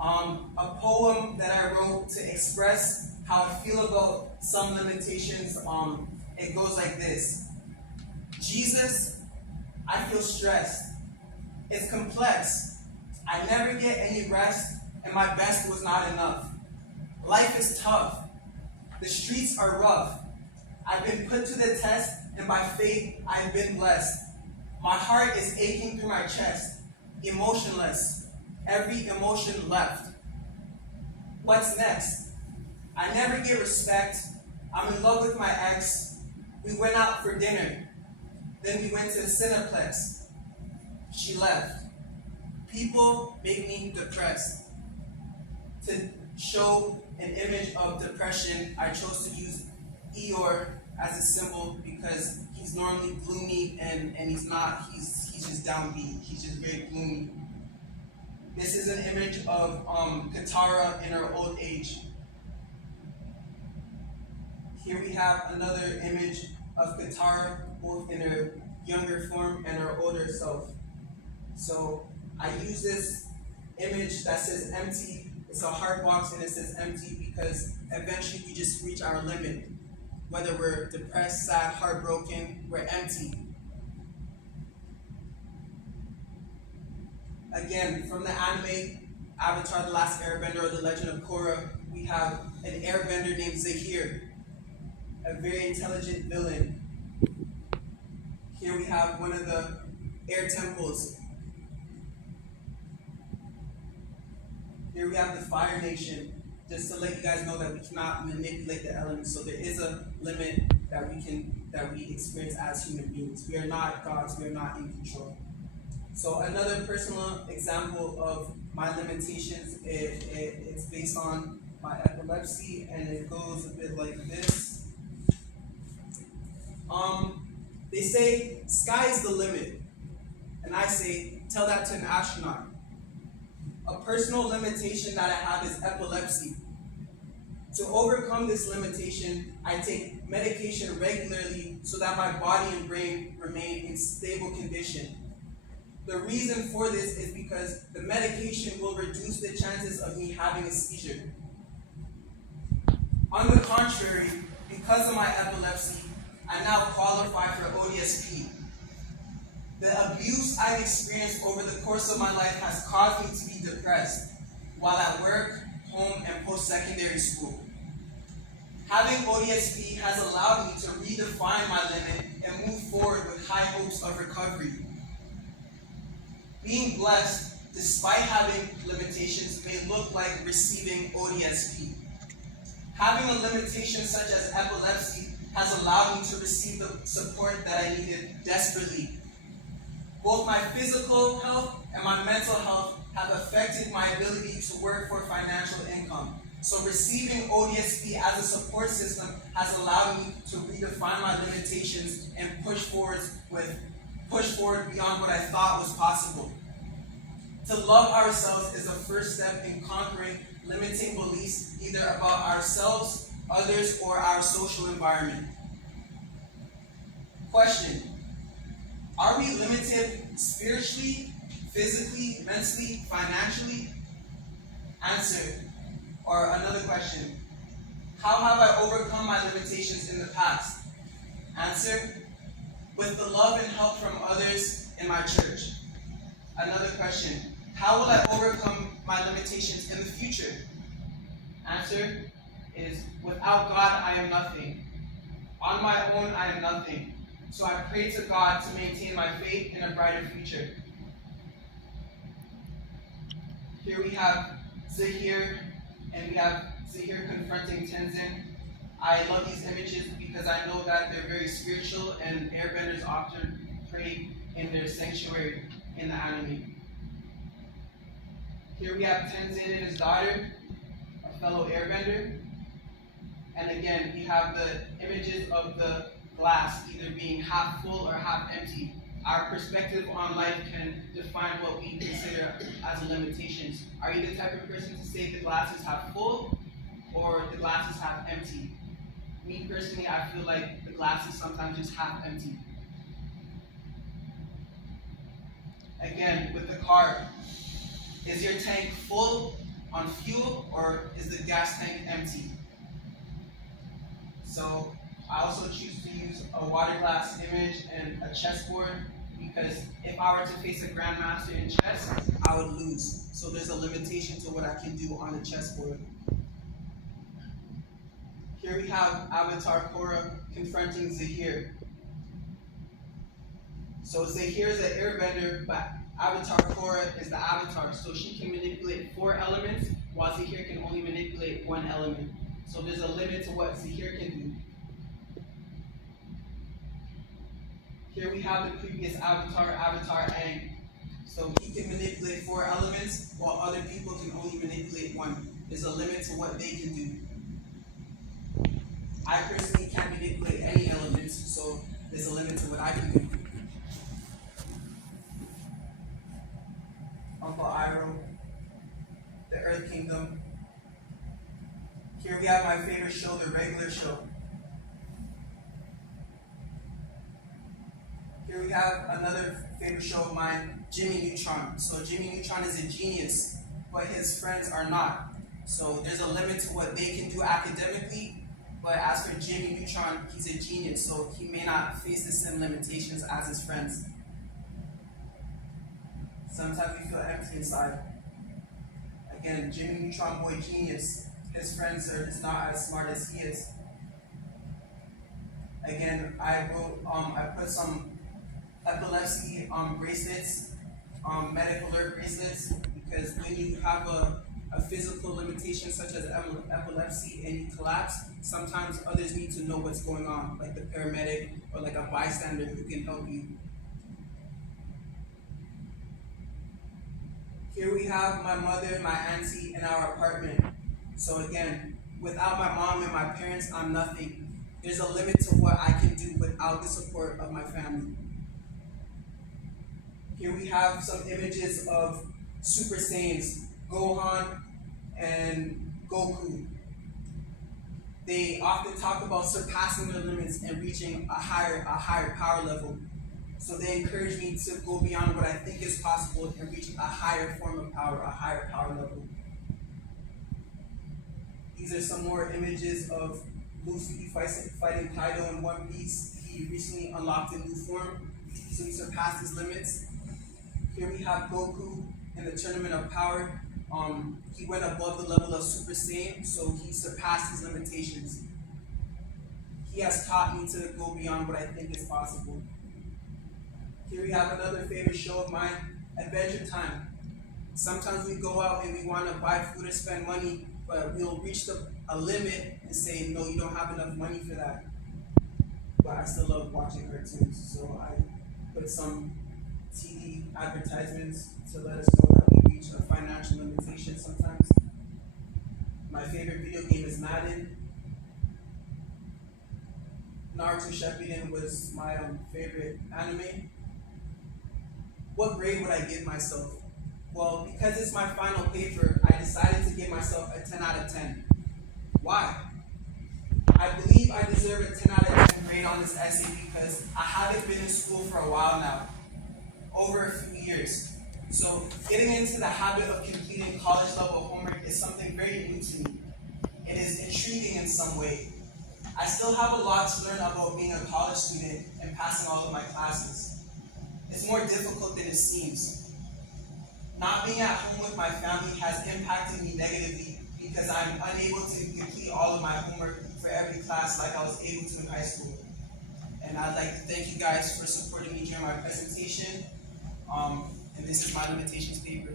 A poem that I wrote to express how I feel about some limitations. It goes like this. Jesus, I feel stressed. It's complex. I never get any rest, and my best was not enough. Life is tough. The streets are rough. I've been put to the test, and by faith, I've been blessed. My heart is aching through my chest, emotionless, every emotion left. What's next? I never get respect. I'm in love with my ex. We went out for dinner. Then we went to the Cineplex. She left. People make me depressed. To show an image of depression, I chose to use Eeyore as a symbol because he's normally gloomy and he's not. He's just downbeat. He's just very gloomy. This is an image of Katara in her old age. Here we have another image of Katara, both in her younger form and her older self. So I use this image that says empty. It's a hard box and it says empty because eventually we just reach our limit. Whether we're depressed, sad, heartbroken, we're empty. Again, from the anime Avatar: The Last Airbender or The Legend of Korra, we have an airbender named Zahir, a very intelligent villain. Here we have one of the air temples. Here we have the Fire Nation, just to let you guys know that we cannot manipulate the elements. So there is a limit that we experience as human beings. We are not gods, we are not in control. So another personal example of my limitations, it's based on my epilepsy, and it goes a bit like this. They say, sky is the limit. And I say, tell that to an astronaut. A personal limitation that I have is epilepsy. To overcome this limitation, I take medication regularly so that my body and brain remain in stable condition. The reason for this is because the medication will reduce the chances of me having a seizure. On the contrary, because of my epilepsy, I now qualify for ODSP. The abuse I've experienced over the course of my life has caused me to be depressed while at work, home, and post-secondary school. Having ODSP has allowed me to redefine my limit and move forward with high hopes of recovery. Being blessed, despite having limitations, may look like receiving ODSP. Having a limitation such as epilepsy has allowed me to receive the support that I needed desperately. Both my physical health and my mental health have affected my ability to work for financial income. So receiving ODSP as a support system has allowed me to redefine my limitations and push forward beyond what I thought was possible. To love ourselves is the first step in conquering limiting beliefs either about ourselves, others, or our social environment. Question: are we limited spiritually, physically, mentally, financially? Answer. Or another question: how have I overcome my limitations in the past? Answer: with the love and help from others in my church. Another question: how will I overcome my limitations in the future? Answer is: without God, I am nothing. On my own, I am nothing. So I pray to God to maintain my faith in a brighter future. Here we have Zahir, and we have Zahir confronting Tenzin. I love these images because I know that they're very spiritual, and airbenders often pray in their sanctuary in the anime. Here we have Tenzin and his daughter, a fellow airbender. And again, we have the images of the glass either being half full or half empty. Our perspective on life can define what we consider as limitations. Are you the type of person to say the glass is half full or the glass is half empty? Me personally, I feel like the glass is sometimes just half empty. Again, with the car, is your tank full on fuel, or is the gas tank empty? So I also choose to use a water glass image and a chessboard because if I were to face a grandmaster in chess, I would lose. So there's a limitation to what I can do on the chessboard. Here we have Avatar Korra confronting Zahir. So Zahir is an airbender, but Avatar Korra is the avatar, so she can manipulate 4 elements, while Zahir can only manipulate 1 element. So there's a limit to what Zahir can do. Here we have the previous avatar, Avatar Aang. So he can manipulate 4 elements, while other people can only manipulate 1. There's a limit to what they can do. I personally can't manipulate any elements, so there's a limit to what I can do. Uncle Iroh, the Earth Kingdom. Here we have my favorite show, the regular show. Here we have another favorite show of mine, Jimmy Neutron. So Jimmy Neutron is a genius, but his friends are not. So there's a limit to what they can do academically, but as for Jimmy Neutron, he's a genius, so he may not face the same limitations as his friends. Sometimes we feel empty inside. Again, Jimmy Neutron boy genius. His friends are just not as smart as he is. Again, I put some epilepsy bracelets, medical alert bracelets, because when you have a physical limitation such as epilepsy and you collapse, sometimes others need to know what's going on, like the paramedic or like a bystander who can help you. Here we have my mother, my auntie, and our apartment. So again, without my mom and my parents, I'm nothing. There's a limit to what I can do without the support of my family. Here we have some images of Super Saiyans, Gohan and Goku. They often talk about surpassing their limits and reaching a higher power level. So they encourage me to go beyond what I think is possible and reach a higher form of power, a higher power level. These are some more images of Luffy fighting Kaido in One Piece. He recently unlocked a new form, so he surpassed his limits. Here we have Goku in the Tournament of Power. He went above the level of Super Saiyan, so he surpassed his limitations. He has taught me to go beyond what I think is possible. Here we have another favorite show of mine, Adventure Time. Sometimes we go out and we want to buy food or spend money, but we'll reach a limit and say, no, you don't have enough money for that. But I still love watching cartoons, so I put some TV advertisements to let us know that we reach a financial limitation sometimes. My favorite video game is Madden. Naruto Shippuden was my favorite anime. What grade would I give myself? Well, because it's my final paper, I decided to give myself a 10 out of 10. Why? I believe I deserve a 10 out of 10 grade on this essay because I haven't been in school for a while now, over a few years. So getting into the habit of completing college level homework is something very new to me. It is intriguing in some way. I still have a lot to learn about being a college student and passing all of my classes. It's more difficult than it seems. Not being at home with my family has impacted me negatively because I'm unable to complete all of my homework for every class like I was able to in high school. And I'd like to thank you guys for supporting me during my presentation. And this is my limitations paper.